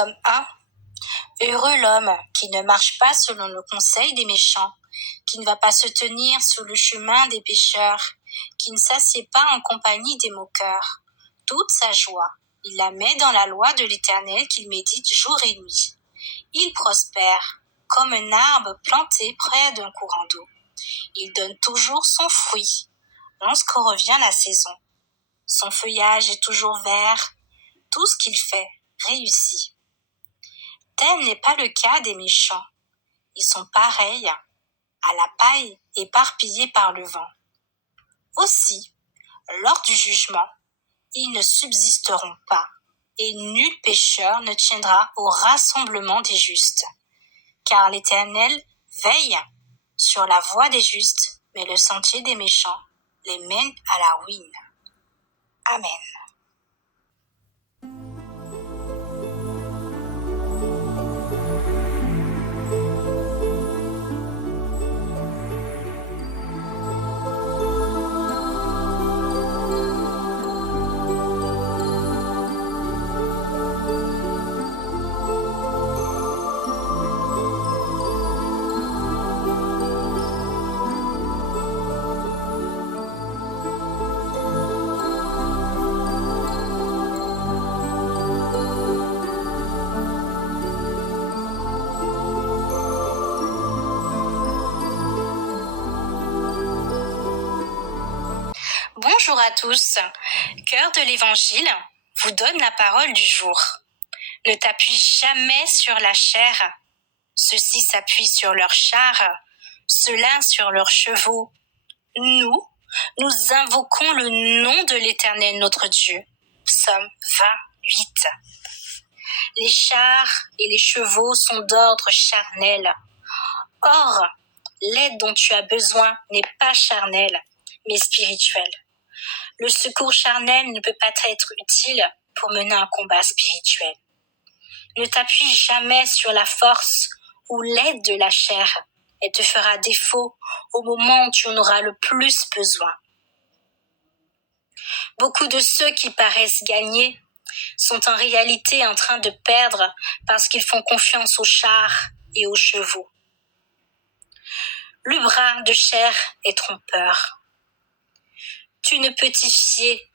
Somme 1. Heureux l'homme qui ne marche pas selon le conseil des méchants, qui ne va pas se tenir sur le chemin des pécheurs, qui ne s'assied pas en compagnie des moqueurs. Toute sa joie, il la met dans la loi de l'Éternel qu'il médite jour et nuit. Il prospère comme un arbre planté près d'un courant d'eau. Il donne toujours son fruit lorsque revient la saison. Son feuillage est toujours vert. Tout ce qu'il fait réussit. Tel n'est pas le cas des méchants. Ils sont pareils à la paille éparpillée par le vent. Aussi, lors du jugement, ils ne subsisteront pas, et nul pécheur ne tiendra au rassemblement des justes. Car l'Éternel veille sur la voie des justes, mais le sentier des méchants les mène à la ruine. Amen. Bonjour à tous, Cœur de l'Évangile vous donne la parole du jour. Ne t'appuie jamais sur la chair. Ceux-ci s'appuient sur leurs chars, ceux-là sur leurs chevaux. Nous invoquons le nom de l'Éternel notre Dieu. Psaume 28. Les chars et les chevaux sont d'ordre charnel. Or, l'aide dont tu as besoin n'est pas charnelle, mais spirituelle. Le secours charnel ne peut pas être utile pour mener un combat spirituel. Ne t'appuie jamais sur la force ou l'aide de la chair. Elle te fera défaut au moment où tu en auras le plus besoin. Beaucoup de ceux qui paraissent gagner sont en réalité en train de perdre parce qu'ils font confiance aux chars et aux chevaux. Le bras de chair est trompeur. Tu ne peux t'y fier,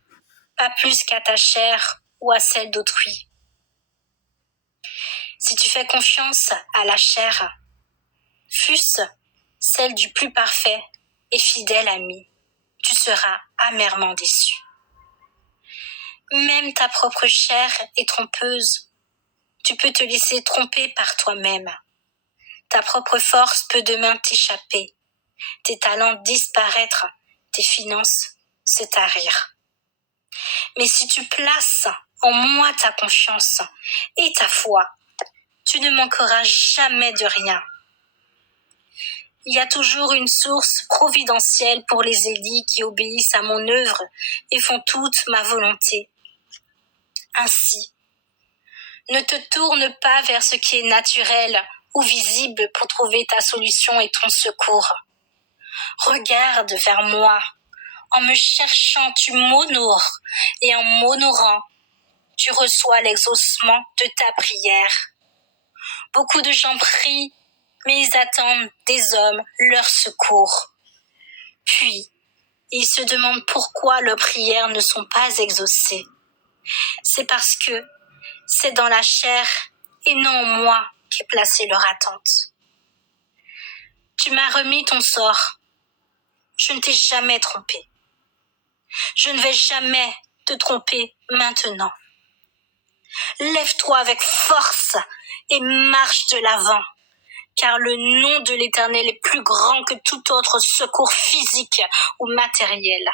pas plus qu'à ta chair ou à celle d'autrui. Si tu fais confiance à la chair, fût-ce celle du plus parfait et fidèle ami, tu seras amèrement déçu. Même ta propre chair est trompeuse. Tu peux te laisser tromper par toi-même. Ta propre force peut demain t'échapper, tes talents disparaître, tes finances se tarir. Mais si tu places en moi ta confiance et ta foi, tu ne manqueras jamais de rien. Il y a toujours une source providentielle pour les élits qui obéissent à mon œuvre et font toute ma volonté. Ainsi, ne te tourne pas vers ce qui est naturel ou visible pour trouver ta solution et ton secours. Regarde vers moi. En me cherchant, tu m'honores, et en m'honorant, tu reçois l'exaucement de ta prière. Beaucoup de gens prient, mais ils attendent des hommes leur secours. Puis, ils se demandent pourquoi leurs prières ne sont pas exaucées. C'est parce que c'est dans la chair et non en moi qu'est placée leur attente. Tu m'as remis ton sort. Je ne t'ai jamais trompé. Je ne vais jamais te tromper maintenant. Lève-toi avec force et marche de l'avant, car le nom de l'Éternel est plus grand que tout autre secours physique ou matériel.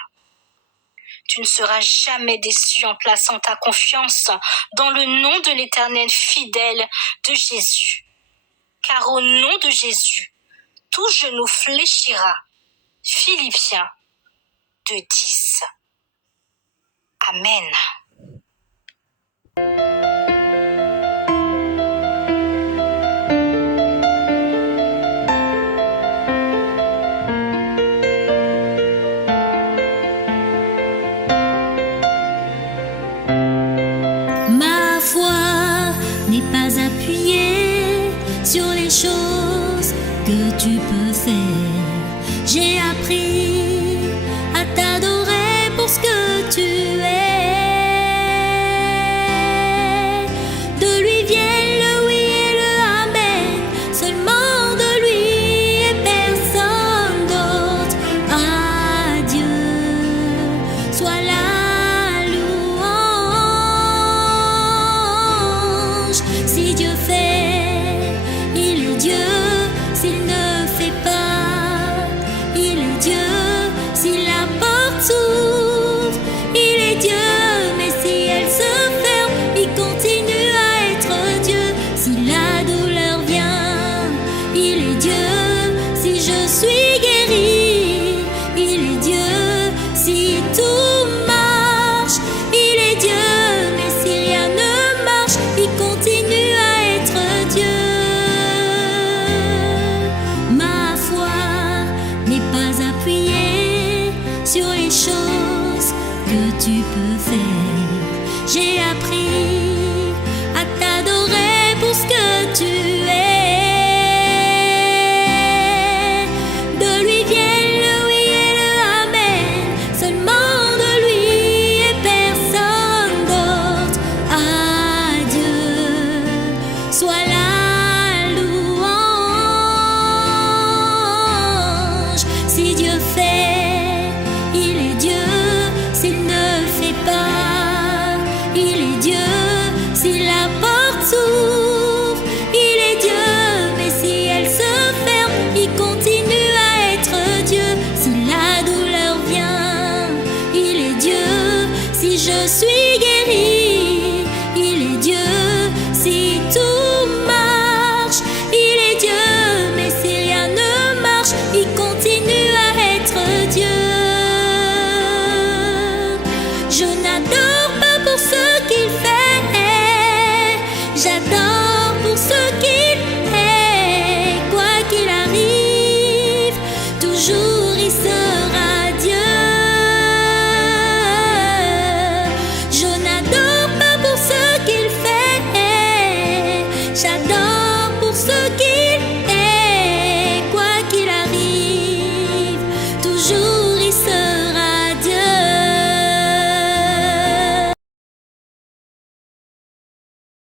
Tu ne seras jamais déçu en plaçant ta confiance dans le nom de l'Éternel fidèle de Jésus. Car au nom de Jésus, tout genou fléchira. Philippiens 2:10. Amen. Ma foi n'est pas t'appuyer sur les choses que tu peux